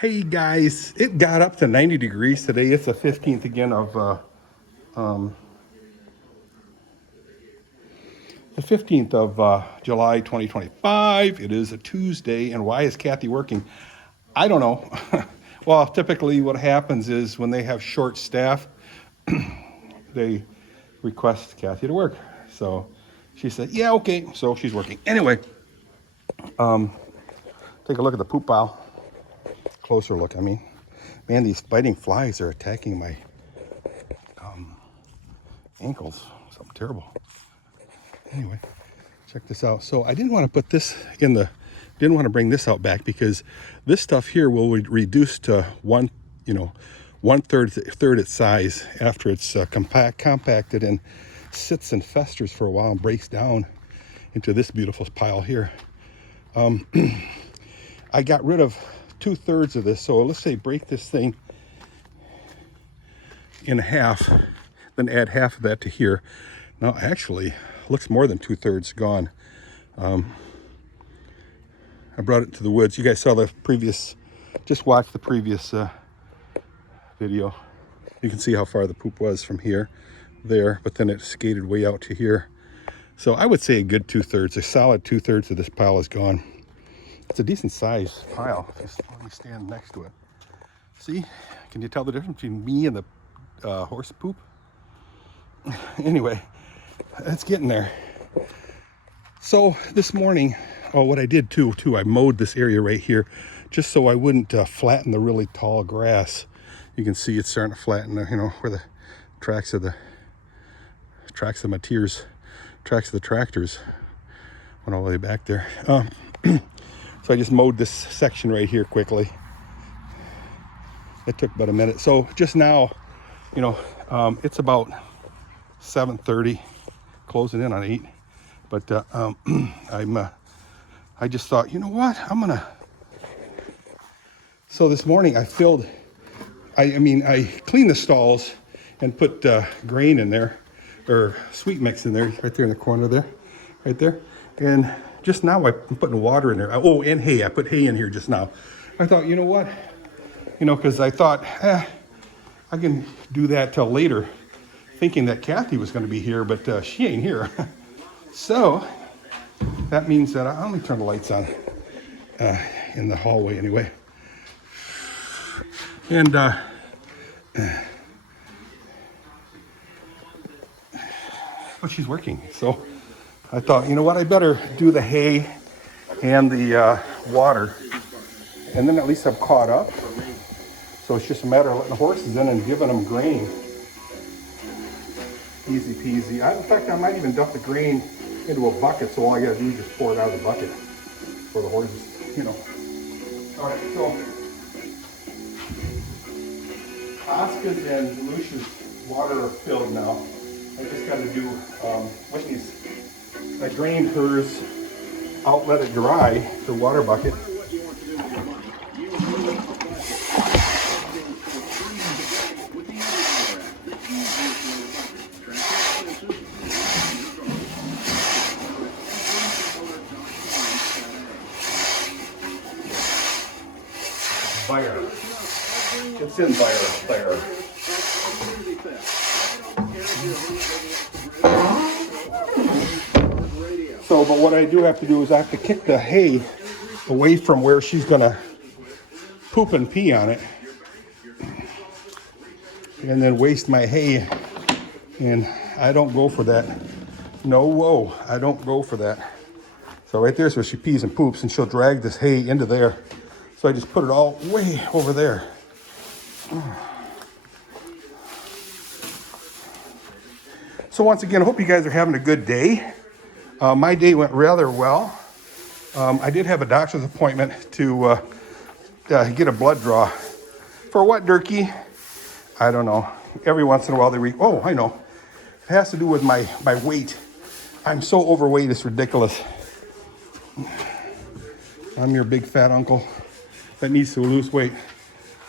Hey guys, it got up to 90 degrees today. It's the 15th again of the 15th of July 2025. It is a Tuesday, and why is Kathy working? I don't know. Well, typically what happens is when they have short staff, they request Kathy to work. So she said, yeah, okay. So she's working. Anyway, take a look at the poop pile. Closer look, I mean. Man, these biting flies are attacking my ankles. Something terrible. Anyway, check this out. So I didn't want to put this in the, didn't want to bring this out back because this stuff here will reduce to one, one third its size after it's compacted and sits and festers for a while and breaks down into this beautiful pile here. I got rid of 2/3 of this. So let's say break this thing in half, then add half of that to here. Now actually looks more than 2/3 gone. I brought it to the woods. You guys saw the previous, just watch the previous video. You can see how far the poop was from here, there, but then it skated way out to here. So I would say a good 2/3, a solid 2/3 of this pile is gone. It's a decent sized pile. Just let me stand next to it. See, can you tell the difference between me and the horse poop? Anyway, it's getting there. So this morning, what I did too, I mowed this area right here just so I wouldn't flatten the really tall grass. You can see it's starting to flatten, where the tracks of the my tracks of the tractors went all the way back there. So I just mowed this section right here quickly. It took about a minute. So just now, it's about 7:30, closing in on 8. But I just thought, you know what? So this morning I filled, I cleaned the stalls and put grain in there, or sweet mix in there, right there in the corner there, right there. And just now I'm putting water in there. Oh, and hay. I put hay in here just now. I thought, you know what? Because I thought, I can do that till later, thinking that Kathy was going to be here, but she ain't here. So that means that let me turn the lights on in the hallway anyway. And but she's working. So I thought, you know what? I better do the hay and the water, and then at least I'm caught up. So it's just a matter of letting the horses in and giving them grain. Easy peasy. In fact, I might even dump the grain into a bucket, so all I gotta do is just pour it out of the bucket for the horses, All right, so Oscar's and Lucia's water are filled now. I just gotta do Whitney's. I drained hers out, let it dry, the water bucket. Fire. It's in fire. So, but what I do have to do is I have to kick the hay away from where she's gonna poop and pee on it, and then waste my hay. And I don't go for that. No, whoa, I don't go for that. So right there's where she pees and poops, and she'll drag this hay into there. So I just put it all way over there. So once again, I hope you guys are having a good day. My day went rather well. I did have a doctor's appointment to get a blood draw. For what, Dirky? I don't know. Every once in a while oh, I know. It has to do with my weight. I'm so overweight, it's ridiculous. I'm your big fat uncle that needs to lose weight.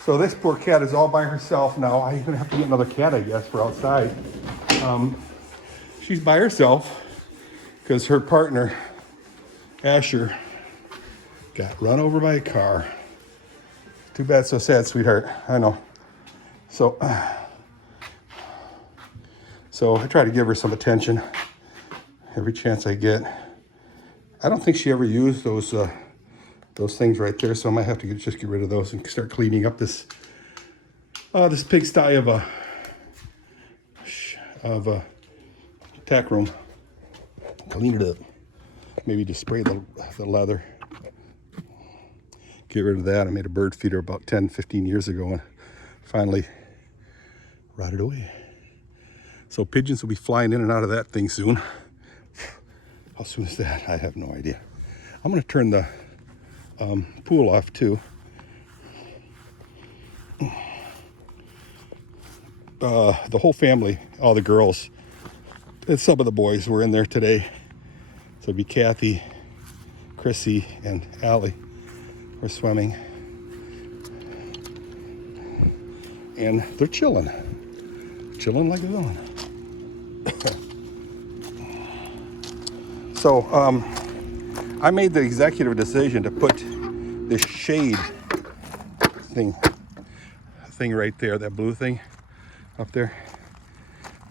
So this poor cat is all by herself now. I'm gonna have to get another cat, I guess, for outside. She's by herself because her partner, Asher, got run over by a car. Too bad, so sad, sweetheart. I know. So I try to give her some attention every chance I get. I don't think she ever used those things right there, so I might have to just get rid of those and start cleaning up this pigsty of a tack room. Clean it up. Maybe just spray the leather. Get rid of that. I made a bird feeder about 10-15 years ago and finally rotted away. So pigeons will be flying in and out of that thing soon. How soon is that? I have no idea. I'm going to turn the pool off too. The whole family, all the girls, and some of the boys were in there today. So it'd be Kathy, Chrissy, and Allie were swimming. And they're chilling like a villain. So I made the executive decision to put this shade thing right there, that blue thing up there.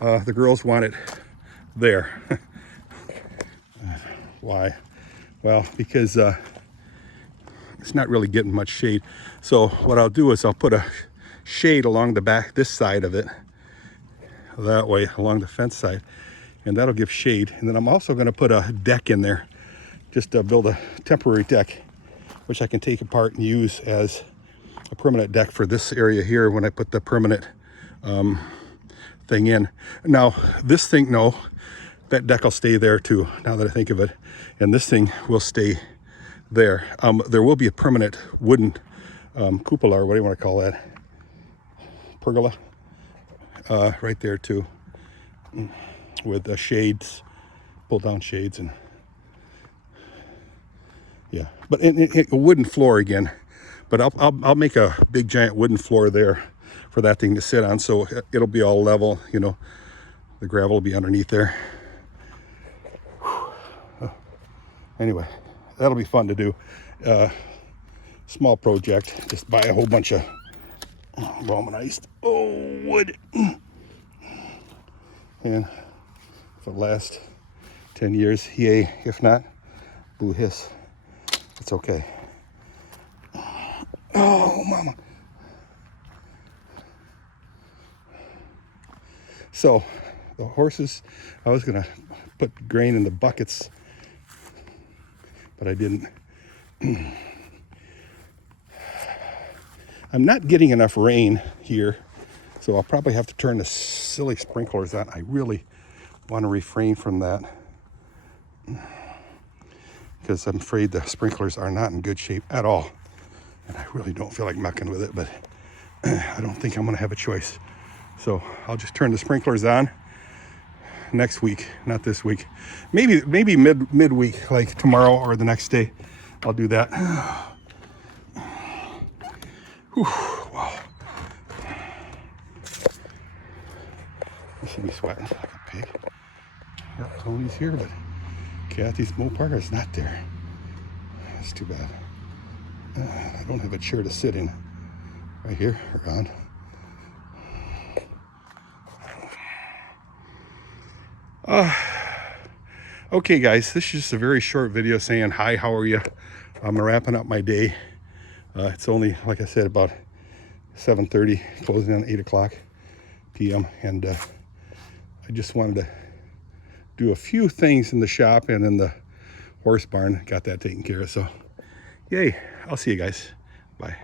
The girls want it there. Why? Well, because it's not really getting much shade. So what I'll do is I'll put a shade along the back, this side of it, that way, along the fence side, and that'll give shade. And then I'm also going to put a deck in there, just to build a temporary deck, which I can take apart and use as a permanent deck for this area here when I put the permanent thing in. Now, this thing, no, that deck will stay there too, now that I think of it. And this thing will stay there. There will be a permanent wooden cupola, or what do you want to call that? Pergola. Right there too, with the shades, pull down shades, and yeah, but a wooden floor again. But I'll make a big giant wooden floor there for that thing to sit on, so it'll be all level. You know, the gravel will be underneath there. Anyway, that'll be fun to do. Small project. Just buy a whole bunch of vulcanized wood, and for the last 10 years, yay. If not, boo hiss. It's okay. Oh, mama. So the horses, I was gonna put grain in the buckets, but I didn't. I'm not getting enough rain here, so I'll probably have to turn the silly sprinklers on. I really want to refrain from that because I'm afraid the sprinklers are not in good shape at all, and I really don't feel like mucking with it, but I don't think I'm going to have a choice. So I'll just turn the sprinklers on next week, not this week. Maybe midweek, like tomorrow or the next day, I'll do that. Whew, wow. I should be sweating like a pig. Yep, Tony's here, but Kathy's Mopar is not there. That's too bad. I don't have a chair to sit in. Right here, around. Okay, guys, this is just a very short video saying hi, how are you? I'm wrapping up my day. It's only, like I said, about 7:30, closing on 8 o'clock p.m. And I just wanted to do a few things in the shop and in the horse barn. Got that taken care of. So, yay. I'll see you guys. Bye.